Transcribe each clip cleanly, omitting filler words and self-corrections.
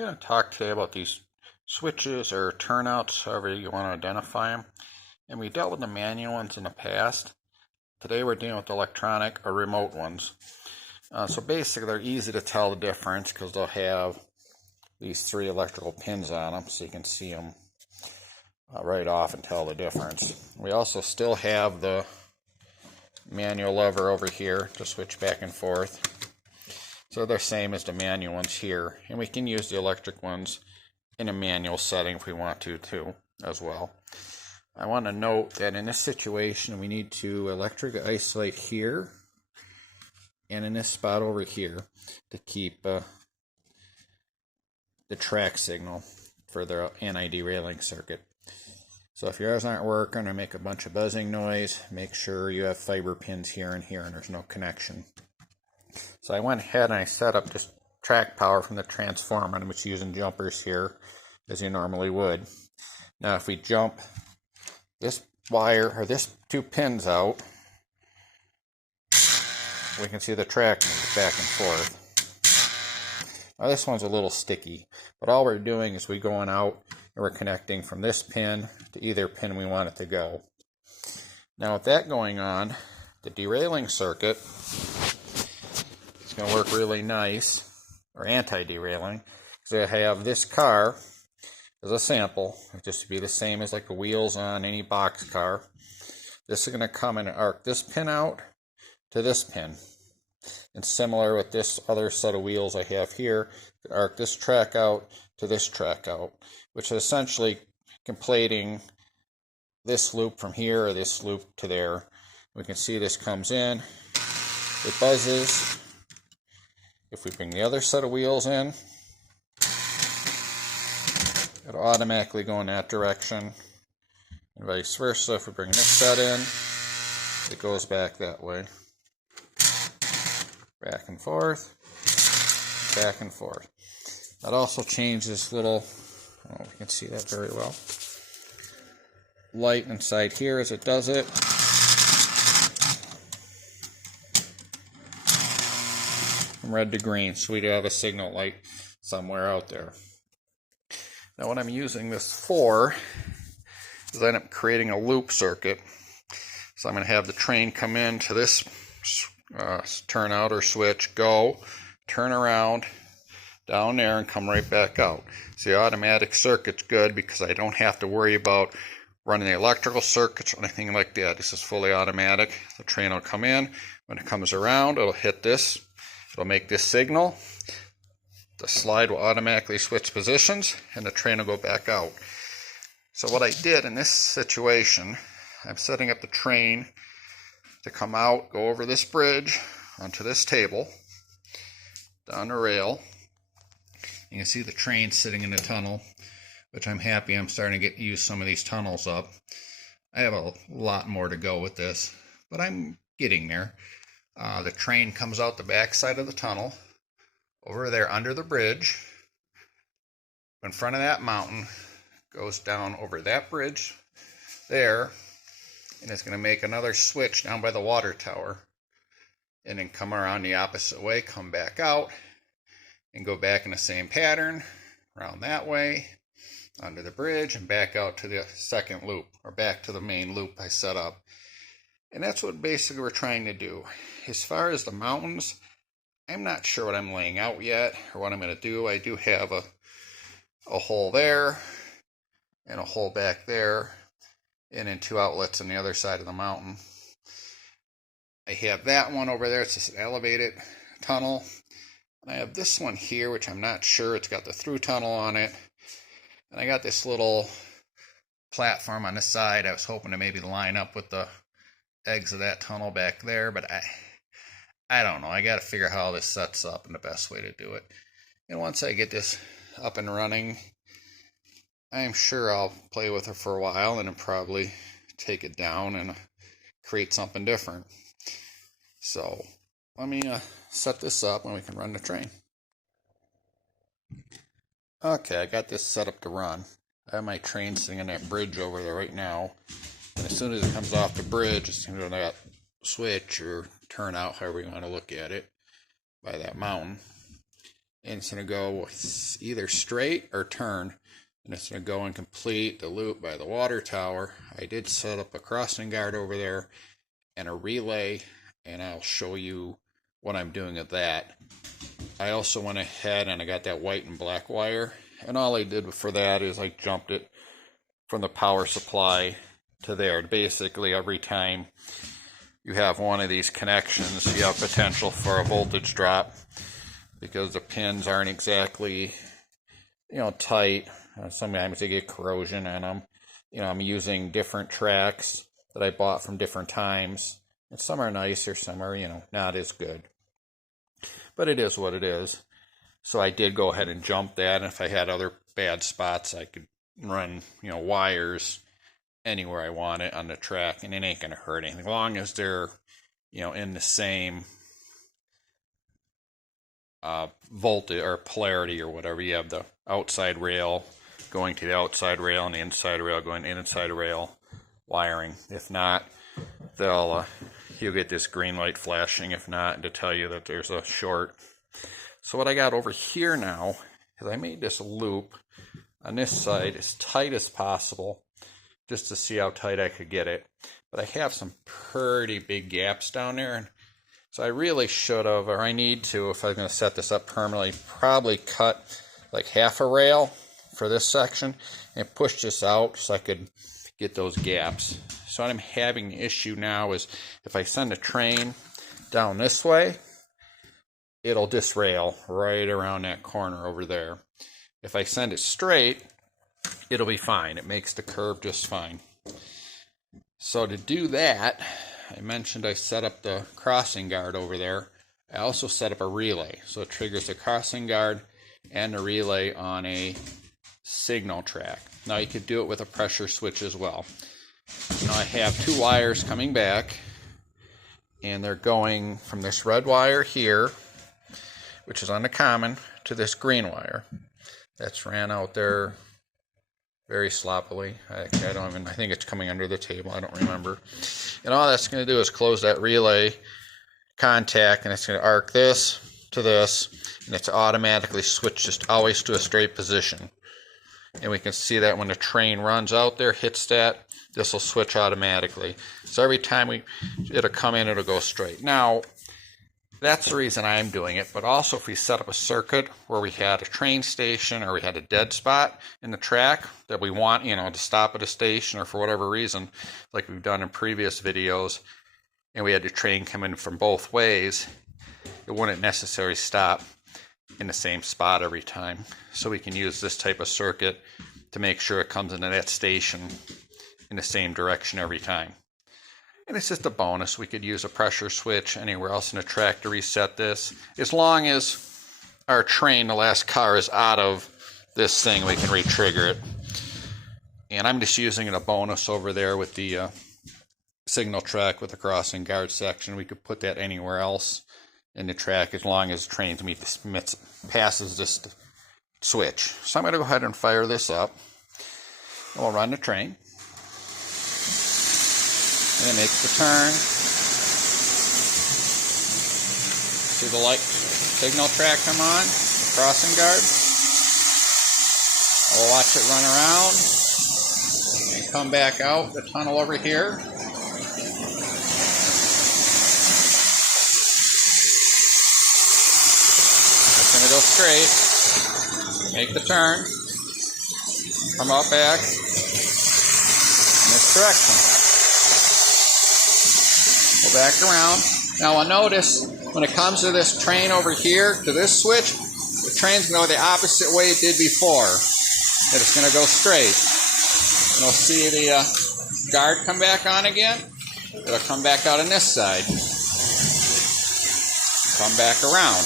I'm going to talk today about these switches or turnouts, however you want to identify them. And we dealt with the manual ones in the past. Today we're dealing with electronic or remote ones. So basically they're easy to tell the difference because they'll have these three electrical pins on them, so you can see them right off and tell the difference. We also still have the manual lever over here to switch back and forth. So they're same as the manual ones here, and we can use the electric ones in a manual setting if we want to too as well. I want to note that in this situation we need to electric isolate here and in this spot over here to keep the track signal for the anti-derailing circuit. So if yours aren't working or make a bunch of buzzing noise, make sure you have fiber pins here and here and there's no connection. So I went ahead and I set up this track power from the transformer. I'm just using jumpers here as you normally would. Now if we jump this wire or this two pins out, we can see the track move back and forth. Now this one's a little sticky, but all we're doing is we're going out and we're connecting from this pin to either pin we want it to go. Now with that going on, the derailing circuit is going to work really nice, or anti-derailing, because I have this car as a sample, just to be the same as like the wheels on any box car. This is going to come and arc this pin out to this pin. And similar with this other set of wheels I have here, arc this track out to this track out, which is essentially completing this loop from here or this loop to there. We can see this comes in, it buzzes. If we bring the other set of wheels in, it'll automatically go in that direction, and vice versa. If we bring this set in, it goes back that way. Back and forth, back and forth. That also changes this little, oh, we can see that very well, light inside here as it does it. From red to green, so we do have a signal light somewhere out there. Now what I'm using this for is I end up creating a loop circuit. So I'm going to have the train come into this turn out or switch, go, turn around down there and come right back out. So the automatic circuit's good because I don't have to worry about running the electrical circuits or anything like that. This is fully automatic. The train will come in. When it comes around, it'll hit this. It'll make this signal. The slide will automatically switch positions and the train will go back out. So what I did in this situation, I'm setting up the train to come out, go over this bridge onto this table, down the rail. You can see the train sitting in the tunnel, which I'm happy I'm starting to use some of these tunnels up. I have a lot more to go with this, but I'm getting there. The train comes out the back side of the tunnel, over there under the bridge, in front of that mountain, goes down over that bridge there, and it's going to make another switch down by the water tower, and then come around the opposite way, come back out, and go back in the same pattern, around that way, under the bridge, and back out to the second loop, or back to the main loop I set up. And that's what basically we're trying to do. As far as the mountains, I'm not sure what I'm laying out yet, or what I'm going to do. I do have a hole there, and a hole back there, and then two outlets on the other side of the mountain. I have that one over there. It's just an elevated tunnel. And I have this one here, which I'm not sure. It's got the through tunnel on it. And I got this little platform on the side. I was hoping to maybe line up with the eggs of that tunnel back there, but I don't know. I got to figure out how this sets up and the best way to do it. And once I get this up and running, I'm sure I'll play with it for a while and then probably take it down and create something different. So let me set this up and we can run the train. Okay, I got this set up to run. I have my train sitting on that bridge over there right now. And as soon as it comes off the bridge, it's going to that switch or turn out, however you want to look at it, by that mountain. and it's going to go either straight or turn, and it's going to go and complete the loop by the water tower. I did set up a crossing guard over there and a relay, and I'll show you what I'm doing with that. I also went ahead and I got that white and black wire, and all I did for that is I jumped it from the power supply to there. Basically, every time you have one of these connections, you have potential for a voltage drop because the pins aren't exactly, tight. Sometimes they get corrosion in them. I'm using different tracks that I bought from different times, and some are nicer, some are, not as good. But it is what it is. So I did go ahead and jump that, and if I had other bad spots, I could run, wires anywhere I want it on the track, and it ain't going to hurt anything. As long as they're, in the same voltage or polarity or whatever. You have the outside rail going to the outside rail and the inside rail going to the inside rail wiring. If not, you'll get this green light flashing, if not, to tell you that there's a short. So what I got over here now is I made this loop on this side as tight as possible just to see how tight I could get it. But I have some pretty big gaps down there, so I really should have, or I need to, if I'm going to set this up permanently, probably cut like half a rail for this section and push this out so I could get those gaps. So what I'm having the issue now is if I send a train down this way, it'll disrail right around that corner over there. If I send it straight, it'll be fine. It makes the curve just fine. So to do that, I mentioned I set up the crossing guard over there. I also set up a relay. So it triggers the crossing guard and the relay on a signal track. Now you could do it with a pressure switch as well. Now I have two wires coming back, and they're going from this red wire here, which is on the common, to this green wire. That's ran out there very sloppily. I think it's coming under the table. I don't remember. And all that's going to do is close that relay contact, and it's going to arc this to this, and it's automatically switched just always to a straight position. And we can see that when the train runs out there, hits that, this will switch automatically. So every time it'll come in, it'll go straight. Now, that's the reason I'm doing it, but also if we set up a circuit where we had a train station or we had a dead spot in the track that we want, to stop at a station or for whatever reason, like we've done in previous videos, and we had the train come in from both ways, it wouldn't necessarily stop in the same spot every time. So we can use this type of circuit to make sure it comes into that station in the same direction every time. And it's just a bonus. We could use a pressure switch anywhere else in the track to reset this. As long as our train, the last car, is out of this thing, we can re-trigger it. And I'm just using it a bonus over there with the signal track with the crossing guard section. We could put that anywhere else in the track as long as the train passes this switch. So I'm going to go ahead and fire this up. And we'll run the train. And it makes the turn. See the light signal track come on, the crossing guard. We'll watch it run around and come back out the tunnel over here. It's going to go straight, make the turn, come out back in this direction. Go back around. Now I'll notice when it comes to this train over here, to this switch, the train's going to go the opposite way it did before. That it's going to go straight. And we'll see the guard come back on again. It'll come back out on this side. Come back around.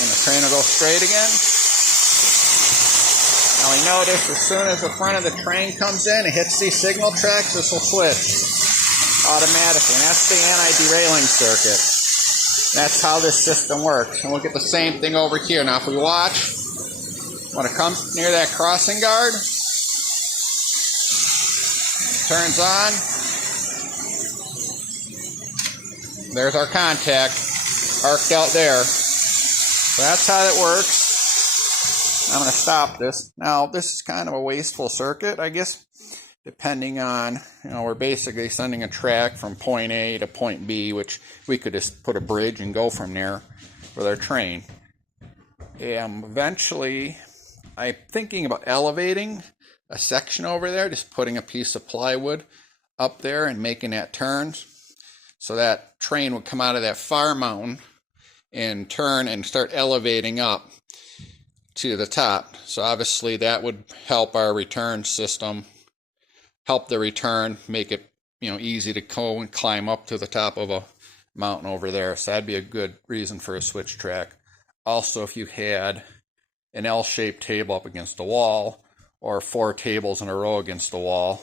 And the train will go straight again. Now we notice as soon as the front of the train comes in, it hits these signal tracks, this will switch automatically. And that's the anti-derailing circuit. That's how this system works. And we'll get the same thing over here. Now if we watch, when it comes near that crossing guard, turns on. There's our contact arced out there. So that's how it works. I'm going to stop this. Now, this is kind of a wasteful circuit, I guess, depending on, we're basically sending a track from point A to point B, which we could just put a bridge and go from there with our train. Eventually, I'm thinking about elevating a section over there, just putting a piece of plywood up there and making that turn. So that train would come out of that far mountain and turn and start elevating up to the top. So obviously that would help our return system, help the return, make it easy to go and climb up to the top of a mountain over there. So that'd be a good reason for a switch track. Also, if you had an L-shaped table up against the wall, or 4 tables in a row against the wall,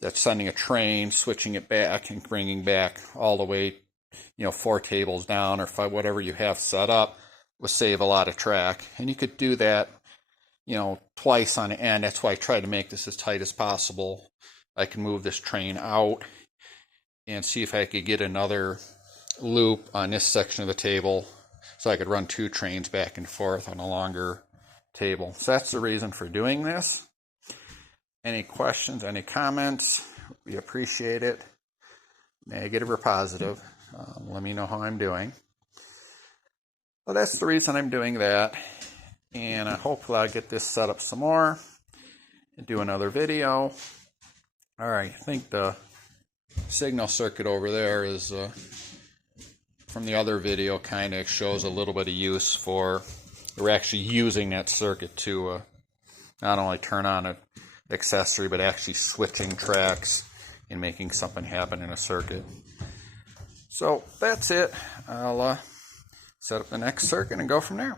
that's sending a train, switching it back and bringing back all the way, 4 tables down or 5, whatever you have set up, will save a lot of track. And you could do that, twice on end. That's why I try to make this as tight as possible. I can move this train out and see if I could get another loop on this section of the table so I could run 2 trains back and forth on a longer table. So that's the reason for doing this. Any questions, any comments? We appreciate it. Negative or positive. Let me know how I'm doing. Well, that's the reason I'm doing that. And hopefully I'll get this set up some more and do another video. All right, I think the signal circuit over there is from the other video, kind of shows a little bit of use for, we're actually using that circuit to not only turn on an accessory, but actually switching tracks and making something happen in a circuit. So that's it. I'll set up the next circuit and go from there.